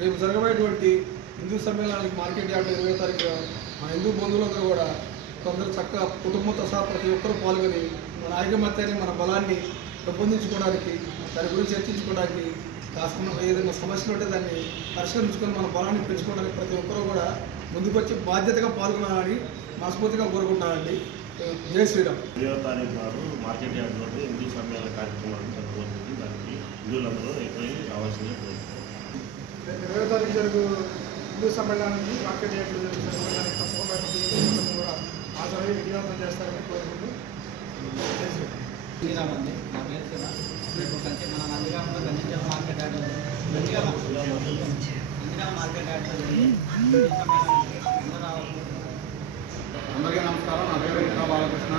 రేపు జరగబోయేటువంటి Hindu సమ్మేళనానికి market yard ఇరవై తారీఖు మా హిందూ బంధువులందరూ కూడా కొందరు చక్కగా కుటుంబంతో సహా ప్రతి ఒక్కరూ పాల్గొని మన ఐకమత్యాన్ని మన బలాన్ని పెంపొందించుకోవడానికి దాని గురించి చర్చించుకోవడానికి కాస్త ఏదైనా సమస్యలు ఉంటే దాన్ని పరిష్కరించుకొని మన బలాన్ని పెంచుకోవడానికి ప్రతి ఒక్కరూ కూడా ముందుకొచ్చి బాధ్యతగా పాల్గొనాలని మనస్ఫూర్తిగా కోరుకుంటానండి జయ శ్రీరామ్. ఇరవై తారీఖు నాడు మార్కెట్ యార్డ్ హిందూ సమ్మేళన కార్యక్రమాలు జరగబోతుంది దానికి హిందువులందరూ ఎక్కువ రావాల్సిందే కోరుతున్నాను తారీఖు జరుగు హిందూ సమ్మేళనానికి మార్కెట్ యార్డ్లో జరుగు సమ్మేళనానికి తప్పకుండా ప్రతి ఒక్కరు కూడా హాజరై విజయవంతం చేస్తారని కోరుకుంటూ జై శ్రీరామ్. శ్రీరామ్ అండి నా పేరు శివ. రేపు కంచి మన నందిగామలో కంచెల market yard Nandigama Nandigama market జరిగి అందరికీ నమస్కారం. నా పేరు వెంకట బాలకృష్ణ.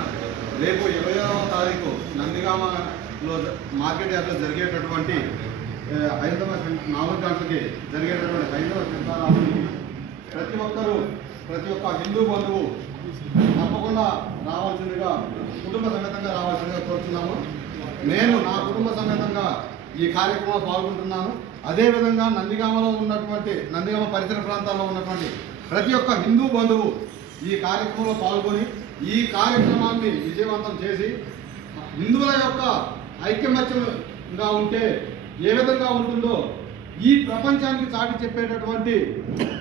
రేపు ఇరవయవ తారీఖు నందిగామలో మార్కెట్ యార్డ్లో జరిగేటటువంటి ఐదవ శం- నాలుగు గంటలకి జరిగేటటువంటి ఐదవ శంకారానికి ప్రతి ఒక్కరూ ప్రతి ఒక్క హిందూ బంధువు తప్పకుండా రావాల్సిందిగా కుటుంబ సమేతంగా రావాల్సిందిగా కోరుతున్నాము నేను నా కుటుంబ సమేతంగా ఈ కార్యక్రమంలో పాల్గొంటున్నాను. అదేవిధంగా నందిగామలో ఉన్నటువంటి నందిగామ పరిసర ప్రాంతాల్లో ఉన్నటువంటి ప్రతి ఒక్క హిందూ బంధువు ఈ కార్యక్రమంలో పాల్గొని ఈ కార్యక్రమాన్ని విజయవంతం చేసి హిందువుల యొక్క ఐక్యమత్యంగా ఉంటే ఏ విధంగా ఉంటుందో ఈ ప్రపంచానికి చాటి చెప్పేటటువంటి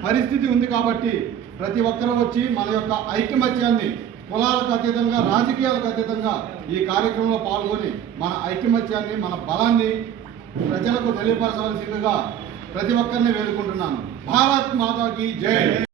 పరిస్థితి ఉంది కాబట్టి ప్రతి ఒక్కరూ వచ్చి మన యొక్క ఐక్యమత్యాన్ని కులాలకు అతీతంగా రాజకీయాలకు అతీతంగా ఈ కార్యక్రమంలో పాల్గొని మన ఐక్యమత్యాన్ని మన బలాన్ని ప్రజలకు తెలియపరచవలసిందిగా ప్రతి ఒక్కరిని వేడుకుంటున్నాను. భారత్ మాతాకి జై!